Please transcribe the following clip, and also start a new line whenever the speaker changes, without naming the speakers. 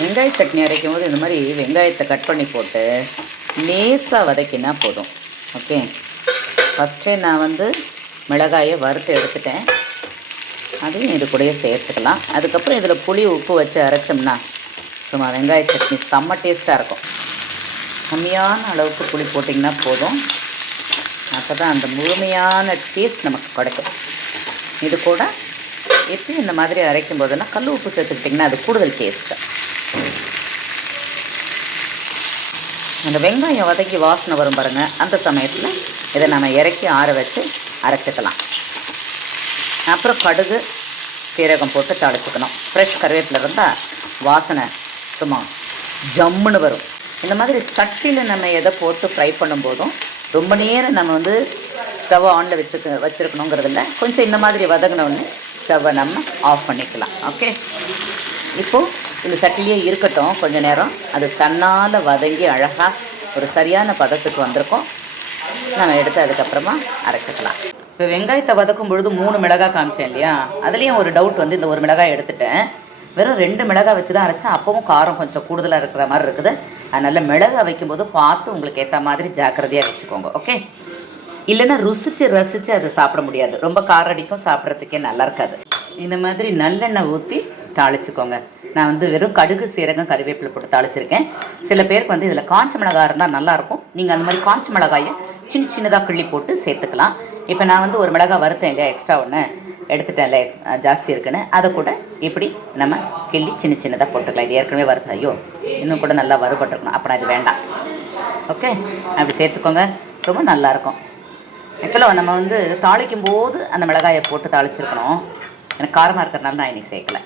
வெங்காய சட்னி அரைக்கும் போது இந்த மாதிரி வெங்காயத்தை கட் பண்ணி போட்டு லேசாக வதக்கினா போதும். ஓகே ஃபஸ்ட்டே நான் வந்து மிளகாயை வறுத்து எடுத்துட்டேன். அதையும் இது கூடயே சேர்த்துக்கலாம். அதுக்கப்புறம் இதில் புளி உப்பு வச்சு அரைச்சோம்னா சும்மா வெங்காய சட்னி செம்ம டேஸ்ட்டாக இருக்கும். கம்மியான அளவுக்கு புளி போட்டிங்கன்னா போதும். அப்போ தான் அந்த முழுமையான டேஸ்ட் நமக்கு கிடைக்கும். இது கூட எப்பயும் இந்த மாதிரி அரைக்கும் போதுன்னா கல் உப்பு சேர்த்துக்கிட்டிங்கன்னா அது கூடுதல் டேஸ்ட்டு அந்த வெங்காயம் வதக்கி வாசனை வரும் பாருங்கள் அந்த சமயத்தில் இதை நம்ம இறக்கி ஆற வச்சு அரைச்சிக்கலாம். அப்புறம் கடுகு சீரகம் போட்டு தாளிச்சுக்கணும் ஃப்ரெஷ் கருவேப்பிலை இருந்தால் வாசனை சும்மா ஜம்முன்னு வரும். இந்த மாதிரி சட்டியில் நம்ம எதை போட்டு ஃப்ரை பண்ணும்போதும் ரொம்ப நேரம் நம்ம வந்து ஸ்டவ் ஆனில் வச்சுக்க வச்சுருக்கணுங்கிறதில்ல. கொஞ்சம் இந்த மாதிரி வதங்கினோடனே ஸ்டவ்வை நம்ம ஆஃப் பண்ணிக்கலாம். ஓகே இப்போது இந்த சட்டிலேயே இருக்கட்டும் கொஞ்ச நேரம். அது தன்னால் வதங்கி அழகாக ஒரு சரியான பதத்துக்கு வந்திருக்கும். நம்ம எடுத்து அதுக்கப்புறமா அரைச்சிக்கலாம். இப்போ வெங்காயத்தை வதக்கும் பொழுது மூணு மிளகாய் காமிச்சேன் இல்லையா? அதுலேயும் ஒரு டவுட் வந்து இந்த ஒரு மிளகாய் எடுத்துட்டேன். வெறும் ரெண்டு மிளகாய் வச்சு தான் அரைச்சேன். அப்பவும் காரம் கொஞ்சம் கூடுதலாக இருக்கிற மாதிரி இருக்குது. அதனால் மிளகாய் வைக்கும்போது பார்த்து உங்களுக்கு ஏற்ற மாதிரி ஜாக்கிரதையாக வச்சுக்கோங்க ஓகே இல்லைன்னா ருசித்து ரசித்து அதை சாப்பிட முடியாது. ரொம்ப காரம் அடிக்கும் சாப்பிட்றதுக்கே நல்லா இருக்காது. இந்த மாதிரி நல்லெண்ணெய் ஊற்றி தாளிச்சுக்கோங்க. நான் வந்து வெறும் கடுகு சீரகம் கறிவேப்பிலை போட்டு தாளிச்சிருக்கேன். சில பேருக்கு வந்து இதில் காஞ்ச மிளகாய் இருந்தால் நல்லாயிருக்கும். நீங்கள் அந்த மாதிரி காஞ்ச மிளகாயை சின்ன சின்னதாக கிள்ளி போட்டு சேர்த்துக்கலாம். இப்போ நான் வந்து ஒரு மிளகாய் வறுத்தேன் இல்லையா எக்ஸ்ட்ரா ஒன்று எடுத்துட்டேன்ல ஜாஸ்தி இருக்குன்னு. அதை கூட இப்படி நம்ம கிள்ளி சின்ன சின்னதாக போட்டுக்கலாம். இது ஏற்கனவே வருது ஐயோ இன்னும் கூட நல்லா வறுபட்டுருக்கணும். அப்போ இது வேண்டாம். ஓகே அப்படி சேர்த்துக்கோங்க. ரொம்ப நல்லாயிருக்கும். ஆக்சுவலாக நம்ம வந்து தாளிக்கும் போது அந்த மிளகாயை போட்டு தாளிச்சிருக்கணும். எனக்கு காரமாக இருக்கிறதுனால நான் இன்றைக்கி சேர்க்கல.